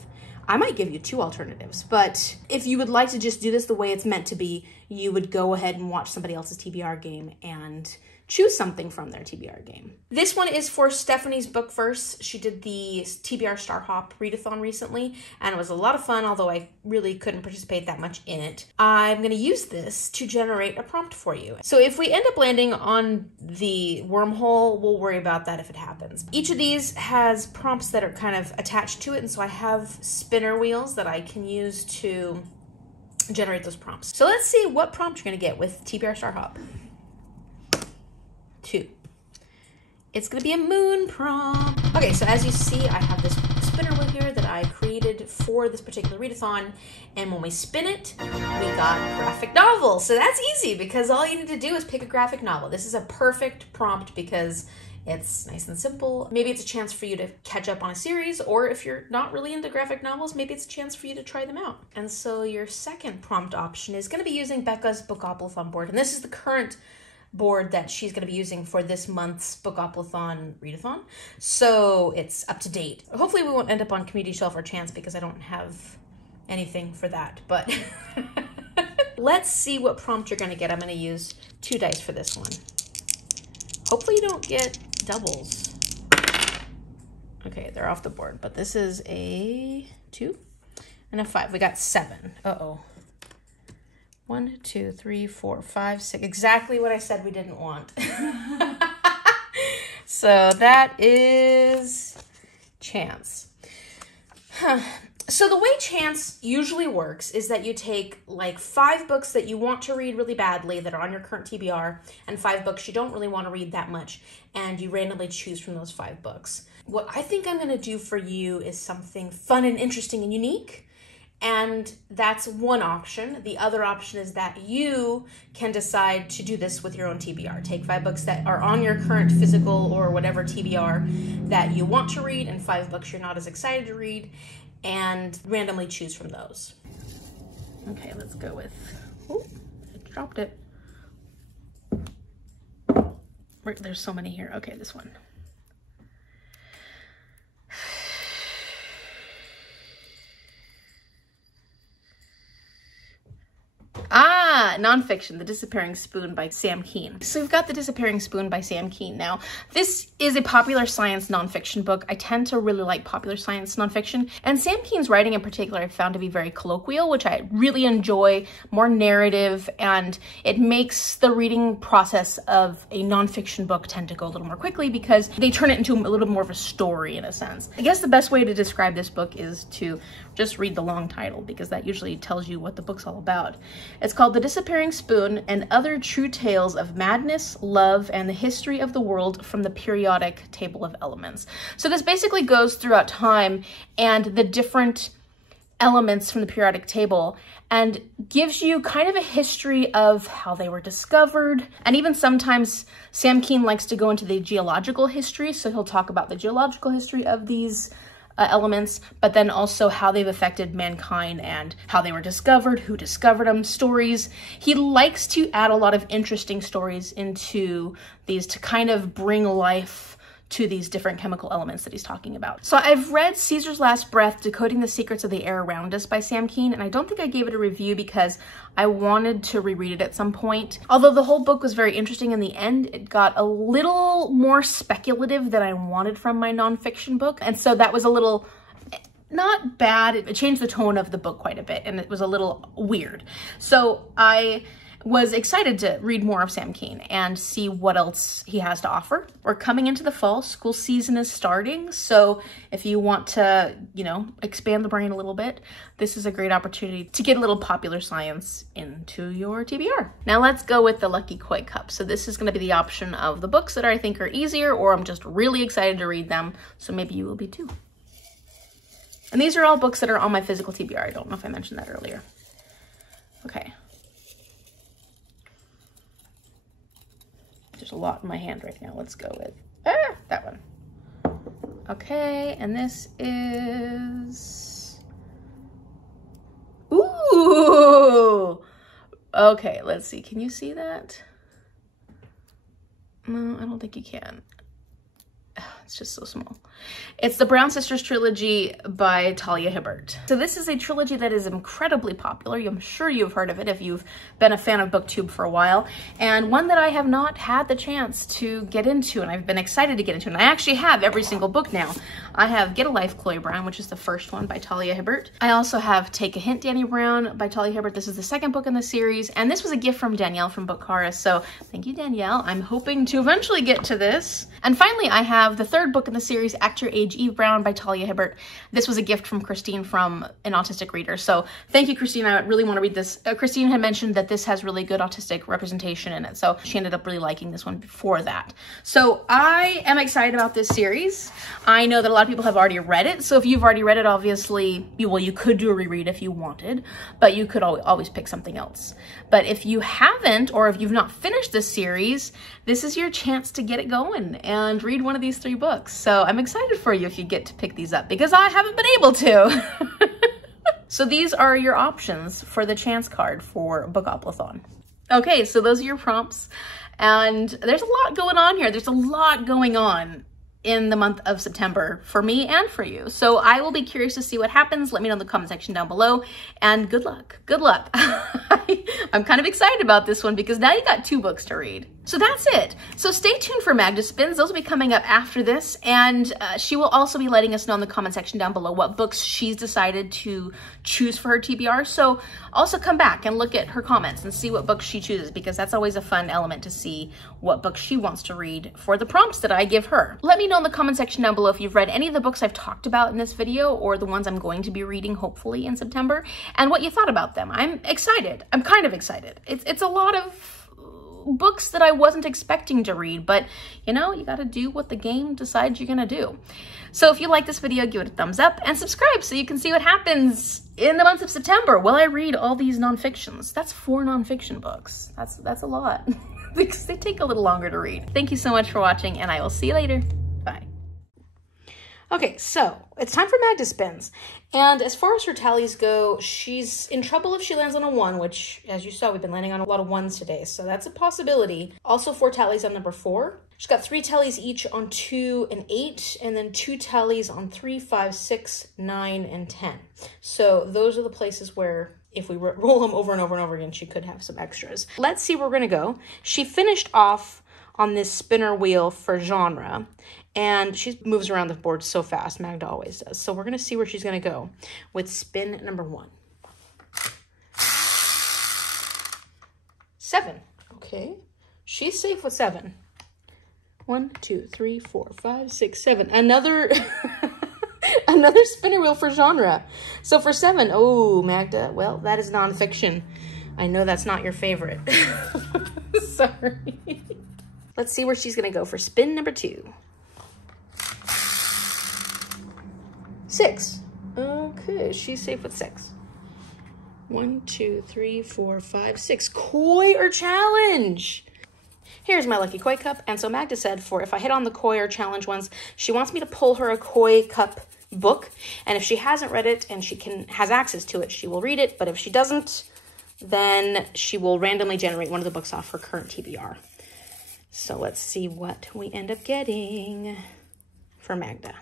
I might give you 2 alternatives, but if you would like to just do this the way it's meant to be, you would go ahead and watch somebody else's TBR game and choose something from their TBR game. This one is for Stephanie's book verse. She did the TBR Star Hop Readathon recently, and it was a lot of fun, although I really couldn't participate that much in it. I'm going to use this to generate a prompt for you. So if we end up landing on the wormhole, we'll worry about that if it happens. Each of these has prompts that are kind of attached to it, and so I have spinner wheels that I can use to generate those prompts. So let's see what prompt you're going to get with TBR Star Hop. 2. It's going to be a moon prompt. Okay, so as you see, I have this spinner wheel here that I created for this particular readathon, and when we spin it, we got graphic novel. So that's easy because all you need to do is pick a graphic novel. This is a perfect prompt because it's nice and simple. Maybe it's a chance for you to catch up on a series, or if you're not really into graphic novels, maybe it's a chance for you to try them out. And so your second prompt option is going to be using Becca's Bookoplathon board, and this is the current board that she's going to be using for this month's Bookoplathon readathon. So it's up to date. Hopefully we won't end up on community shelf or chance because I don't have anything for that, but let's see what prompt you're going to get. I'm going to use 2 dice for this one. Hopefully you don't get doubles. Okay, they're off the board, but this is a 2 and a 5. We got 7. Uh-oh. 1, 2, 3, 4, 5, 6. Exactly what I said we didn't want. So that is chance. So the way chance usually works is that you take like 5 books that you want to read really badly that are on your current TBR and 5 books you don't really want to read that much, and you randomly choose from those 5 books. What I think I'm going to do for you is something fun and interesting and unique. And that's one option. The other option is that you can decide to do this with your own TBR. Take 5 books that are on your current physical or whatever TBR that you want to read and 5 books you're not as excited to read, and randomly choose from those. Okay, let's go with, oh, I dropped it. There's so many here. Okay, this one. Nonfiction, The Disappearing Spoon by Sam Keen. So we've got The Disappearing Spoon by Sam Keen. Now, this is a popular science nonfiction book. I tend to really like popular science nonfiction, and Sam Keen's writing in particular I found to be very colloquial, which I really enjoy, more narrative, and it makes the reading process of a nonfiction book tend to go a little more quickly because they turn it into a little bit more of a story in a sense. I guess the best way to describe this book is to just read the long title because that usually tells you what the book's all about. It's called The Disappearing Spoon and Other True Tales of Madness, Love, and the History of the World from the Periodic Table of Elements. So this basically goes throughout time and the different elements from the periodic table and gives you kind of a history of how they were discovered. And even sometimes Sam Keen likes to go into the geological history, so he'll talk about the geological history of these elements, but then also how they've affected mankind and how they were discovered, who discovered them, stories. He likes to add a lot of interesting stories into these to kind of bring life to these different chemical elements that he's talking about. So I've read Caesar's Last Breath, Decoding the Secrets of the Air Around Us by Sam Keen, and I don't think I gave it a review because I wanted to reread it at some point. Although the whole book was very interesting in the end, it got a little more speculative than I wanted from my nonfiction book. And so that was a little, not bad, it changed the tone of the book quite a bit and it was a little weird. So I was excited to read more of Sam Keen and see what else he has to offer. We're coming into the fall, school season is starting, so if you want to, you know, expand the brain a little bit, this is a great opportunity to get a little popular science into your TBR. Now let's go with the Lucky Koi Cup. So this is going to be the option of the books that I think are easier, or I'm just really excited to read them, so maybe you will be too. And these are all books that are on my physical TBR. I don't know if I mentioned that earlier. Okay. There's a lot in my hand right now. Let's go with that one. Okay, and this is, ooh, okay, let's see. Can you see that? No, I don't think you can. It's just so small. It's the Brown Sisters trilogy by Talia Hibbert. So this is a trilogy that is incredibly popular. I'm sure you've heard of it if you've been a fan of BookTube for a while, and one that I have not had the chance to get into, and I've been excited to get into. And I actually have every single book now. I have Get a Life, Chloe Brown, which is the first one by Talia Hibbert. I also have Take a Hint, Danny Brown by Talia Hibbert. This is the second book in the series, and this was a gift from Danielle from bookStara. So thank you, Danielle. I'm hoping to eventually get to this. And finally, I have the third book in the series, Actor Age Eve Brown by Talia Hibbert. This was a gift from Christine from An Autistic Reader. So thank you, Christine. I really want to read this. Christine had mentioned that this has really good autistic representation in it. So she ended up really liking this one before that. So I am excited about this series. I know that a lot of people have already read it. So if you've already read it, obviously, you could do a reread if you wanted, but you could always pick something else. But if you haven't, or if you've not finished this series, this is your chance to get it going and read one of these 3 books. So I'm excited for you if you get to pick these up, because I haven't been able to. So these are your options for the chance card for Bookoplathon. Okay, so those are your prompts. And there's a lot going on here. There's a lot going on in the month of September for me and for you. So I will be curious to see what happens. Let me know in the comment section down below, and good luck. Good luck. I'm kind of excited about this one because now you got 2 books to read. So that's it. So stay tuned for Magda Spins. Those will be coming up after this, and she will also be letting us know in the comment section down below what books she's decided to choose for her TBR. So also come back and look at her comments and see what books she chooses, because that's always a fun element to see what books she wants to read for the prompts that I give her. Let me know in the comment section down below if you've read any of the books I've talked about in this video, or the ones I'm going to be reading hopefully in September, and what you thought about them. I'm excited. I'm kind of excited. It's a lot of books that I wasn't expecting to read, but you know, you got to do what the game decides you're gonna do. So if you like this video, give it a thumbs up and subscribe so you can see what happens in the month of September while I read all these nonfictions. That's 4 nonfiction books. That's a lot. Because they take a little longer to read. Thank you so much for watching, and I will see you later. Bye. Okay, so it's time for Magda Spins. And as far as her tallies go, she's in trouble if she lands on a 1, which, as you saw, we've been landing on a lot of 1s today, so that's a possibility. Also 4 tallies on number 4. She's got 3 tallies each on 2 and 8, and then 2 tallies on 3, 5, 6, 9, and 10. So those are the places where, if we roll them over and over and over again, she could have some extras. Let's see where we're gonna go. She finished off on this spinner wheel for genre, and she moves around the board so fast. Magda always does. So we're gonna see where she's gonna go with spin number 1. 7. Okay, she's safe with 7. 1, 2, 3, 4, 5, 6, 7. Another another spinner wheel for genre. So for 7, oh, Magda, well, that is nonfiction. I know that's not your favorite. Sorry. Let's see where she's gonna go for spin number 2. 6. Okay, she's safe with 6. 1, 2, 3, 4, 5, 6. Koi or challenge? Here's my lucky koi cup. And so Magda said for if I hit on the koi or challenge ones, she wants me to pull her a koi cup book. And if she hasn't read it and she has access to it, she will read it. But if she doesn't, then she will randomly generate one of the books off her current TBR. So let's see what we end up getting for Magda.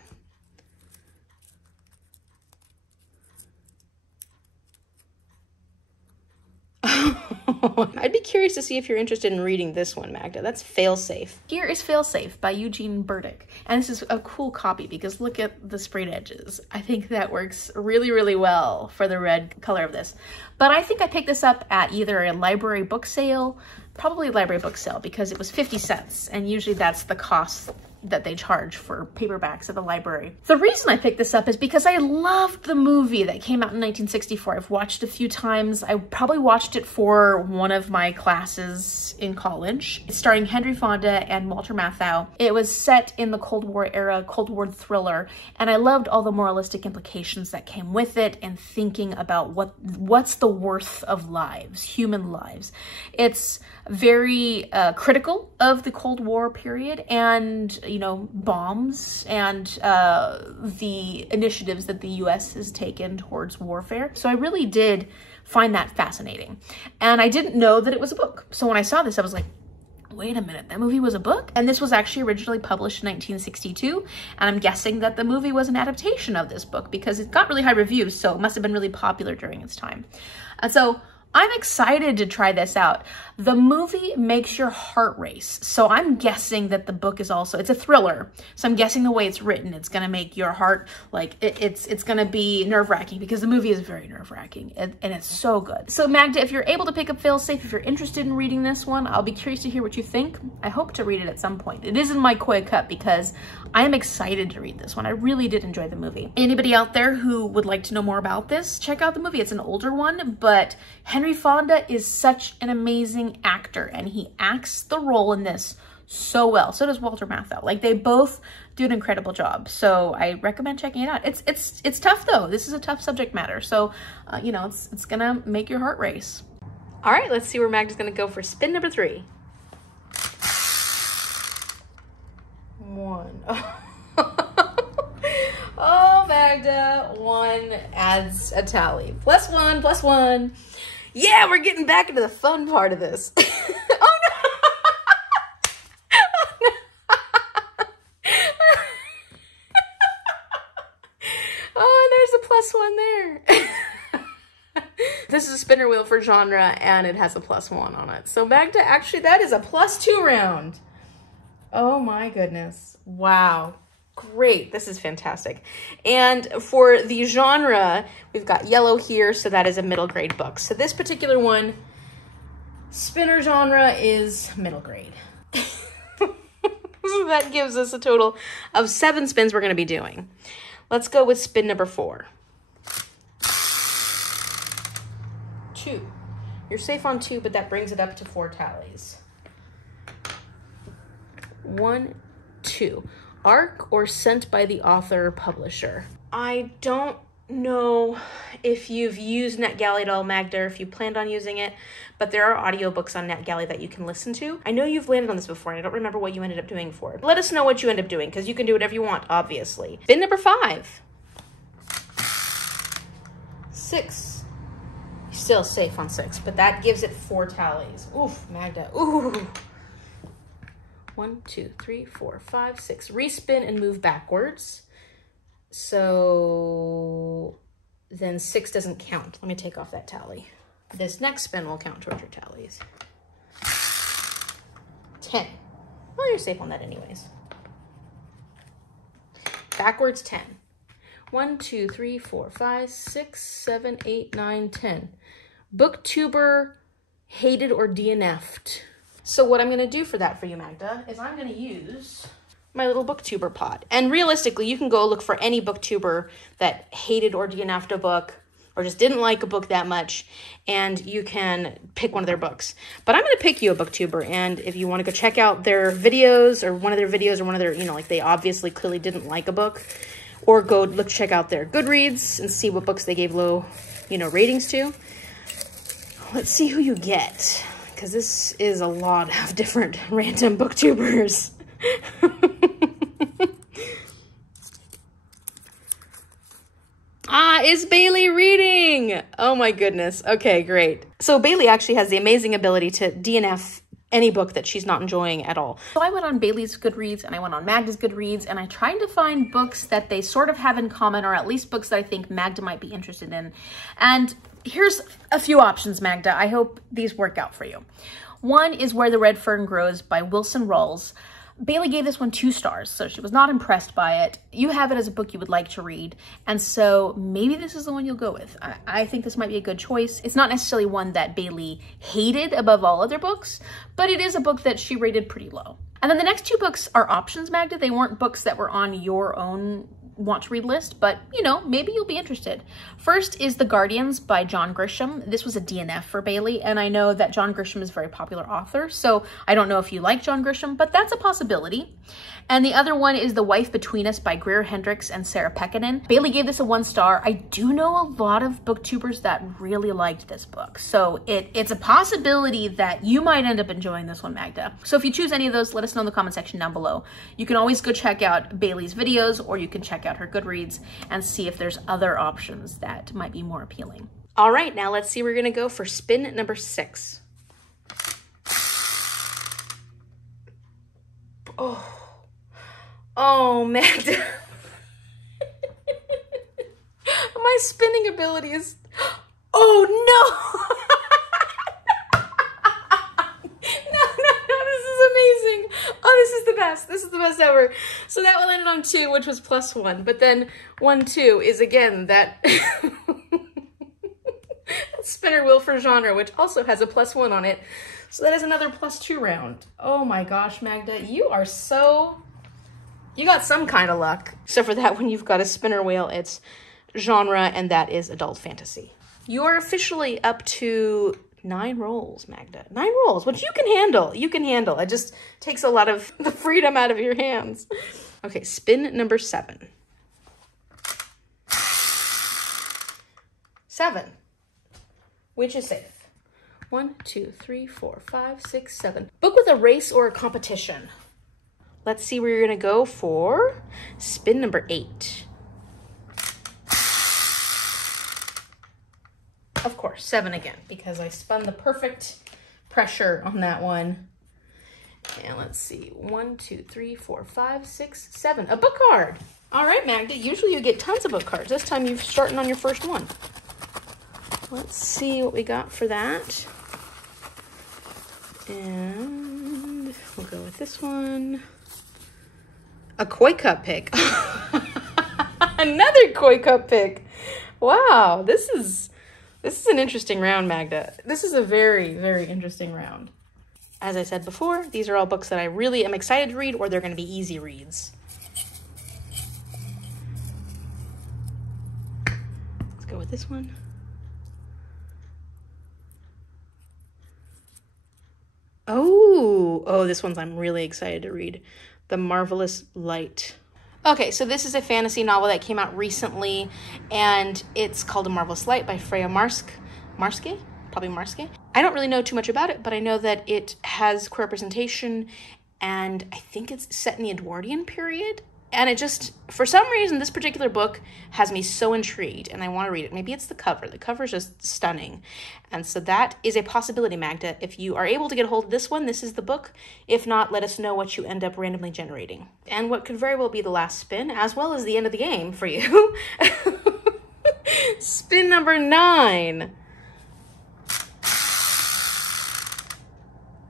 I'd be curious to see if you're interested in reading this one, Magda. That's Failsafe. Here is Failsafe by Eugene Burdick. And this is a cool copy because look at the sprayed edges. I think that works really, really well for the red color of this. But I think I picked this up at either a library book sale, probably a library book sale, because it was 50 cents. And usually that's the cost that they charge for paperbacks at the library. The reason I picked this up is because I loved the movie that came out in 1964. I've watched it a few times. I probably watched it for one of my classes in college. It's starring Henry Fonda and Walter Matthau. It was set in the Cold War era, Cold War thriller, and I loved all the moralistic implications that came with it and thinking about what's the worth of lives, human lives. It's very critical of the Cold War period and, you know, bombs and the initiatives that the US has taken towards warfare. So I really did find that fascinating. And I didn't know that it was a book. So when I saw this, I was like, wait a minute, that movie was a book? And this was actually originally published in 1962. And I'm guessing that the movie was an adaptation of this book because it got really high reviews. So it must have been really popular during its time. And so I'm excited to try this out. The movie makes your heart race. So I'm guessing that the book is also, it's a thriller. So I'm guessing the way it's written, it's gonna make your heart, like, it's gonna be nerve-wracking because the movie is very nerve-wracking and it's so good. So Magda, if you're able to pick up Failsafe, if you're interested in reading this one, I'll be curious to hear what you think. I hope to read it at some point. It is in my Koi cup because I am excited to read this one. I really did enjoy the movie. Anybody out there who would like to know more about this, check out the movie. It's an older one, but Henry Fonda is such an amazing actor and he acts the role in this so well. So does Walter Matthau. Like, they both do an incredible job. So I recommend checking it out. It's tough though. This is a tough subject matter. So, you know, it's gonna make your heart race. All right, let's see where Magda's gonna go for spin number 3. 1. Oh, Magda, 1 adds a tally. +1, +1. Yeah, we're getting back into the fun part of this. Oh no! Oh, there's a +1 there. This is a spinner wheel for genre and it has a +1 on it. So Magda, actually that is a +2 round. Oh my goodness. Wow. Great. This is fantastic. And for the genre, we've got yellow here, so that is a middle grade book. So this particular one, spinner genre is middle grade. So that gives us a total of 7 spins we're going to be doing. Let's go with spin number 4. 2. You're safe on 2, but that brings it up to 4 tallies. 1, 2. Arc or sent by the author or publisher. I don't know if you've used NetGalley at all, Magda, or if you planned on using it, but there are audiobooks on NetGalley that you can listen to. I know you've landed on this before, and I don't remember what you ended up doing for it. Let us know what you end up doing, because you can do whatever you want, obviously. Spin number 5. 6. Still safe on 6, but that gives it 4 tallies. Oof, Magda, ooh. 1, 2, 3, 4, 5, 6. Respin and move backwards. So then 6 doesn't count. Let me take off that tally. This next spin will count towards your tallies. 10. Well, you're safe on that anyways. Backwards 10. 1, 2, 3, 4, 5, 6, 7, 8, 9, 10. Booktuber hated or DNF'd. So what I'm going to do for that for you, Magda, is I'm going to use my little booktuber pod. And realistically, you can go look for any booktuber that hated or DNF'd a book or just didn't like a book that much, and you can pick one of their books. But I'm going to pick you a booktuber, and if you want to go check out their videos or one of their videos or one of their, you know, like they obviously clearly didn't like a book, or go check out their Goodreads and see what books they gave low, you know, ratings to. Let's see who you get, because this is a lot of different random booktubers. Is Bailey reading? Oh my goodness. Okay, great. So Bailey actually has the amazing ability to DNF any book that she's not enjoying at all. So I went on Bailey's Goodreads and I went on Magda's Goodreads, and I tried to find books that they sort of have in common, or at least books that I think Magda might be interested in. And here's a few options, Magda. I hope these work out for you. One is Where the Red Fern Grows by Wilson Rawls. Bailey gave this one 2 stars, so she was not impressed by it. You have it as a book you would like to read, and so maybe this is the one you'll go with. I think this might be a good choice. It's not necessarily one that Bailey hated above all other books, but it is a book that she rated pretty low. And then the next 2 books are options, Magda. They weren't books that were on your own want to read list, but you know, maybe you'll be interested. First is The Guardians by John Grisham. This was a DNF for Bailey, and I know that John Grisham is a very popular author, so I don't know if you like John Grisham, but that's a possibility. And the other one is The Wife Between Us by Greer Hendricks and Sarah Pekkanen. Bailey gave this a 1 star. I do know a lot of booktubers that really liked this book, so it's a possibility that you might end up enjoying this one, Magda. So if you choose any of those, let us know in the comment section down below. You can always go check out Bailey's videos, or you can check out her Goodreads and see if there's other options that might be more appealing. All right, now let's see, we're gonna go for spin number 6. Oh, Magda. My spinning ability is... Oh, no! This is amazing. Oh, this is the best. This is the best ever. So that one landed on 2, which was +1. But then 1, 2 is, again, that... spinner wheel for genre, which also has a +1 on it. So that is another +2 round. Oh my gosh, Magda, you are so... You got some kind of luck. So for that one, you've got a spinner wheel. It's genre, and that is adult fantasy. You are officially up to 9 rolls, Magda. 9 rolls, which you can handle. You can handle. It just takes a lot of the freedom out of your hands. Okay, spin number 7. 7. Which is safe. 1, 2, 3, 4, 5, 6, 7. Book with a race or a competition. Let's see where you're gonna go for spin number 8. Of course, 7 again, because I spun the perfect pressure on that one. And let's see, 1, 2, 3, 4, 5, 6, 7. A book card. All right, Magda, usually you get tons of book cards. This time you're starting on your first one. Let's see what we got for that. And we'll go with this one. A koi cup pick. Another koi cup pick. Wow, this is an interesting round, Magda. This is a very, very interesting round. As I said before, these are all books that I really am excited to read, or they're going to be easy reads. Let's go with this one. Oh, this one's I'm really excited to read. The Marvelous Light. Okay, so this is a fantasy novel that came out recently, and it's called A Marvelous Light by Freya Marske. Probably Marske. I don't really know too much about it, but I know that it has queer representation, and I think it's set in the Edwardian period. And it just, for some reason, this particular book has me so intrigued, and I want to read it. Maybe it's the cover. The cover is just stunning. And so that is a possibility, Magda. If you are able to get a hold of this one, this is the book. If not, let us know what you end up randomly generating. And what could very well be the last spin, as well as the end of the game for you. Spin number 9.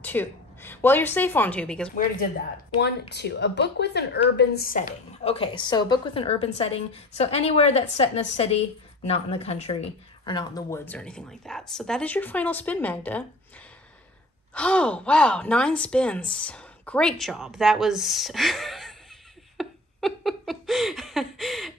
2. Well, you're safe on 2 because we already did that. 1, 2. A book with an urban setting. Okay, so a book with an urban setting. So anywhere that's set in a city, not in the country, or not in the woods or anything like that. So that is your final spin, Magda. Oh, wow. 9 spins. Great job. That was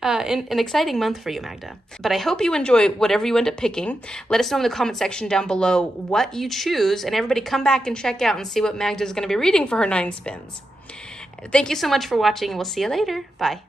an exciting month for you, Magda. But I hope you enjoy whatever you end up picking. Let us know in the comment section down below what you choose, and everybody come back and check out and see what Magda is going to be reading for her 9 spins. Thank you so much for watching, and we'll see you later. Bye.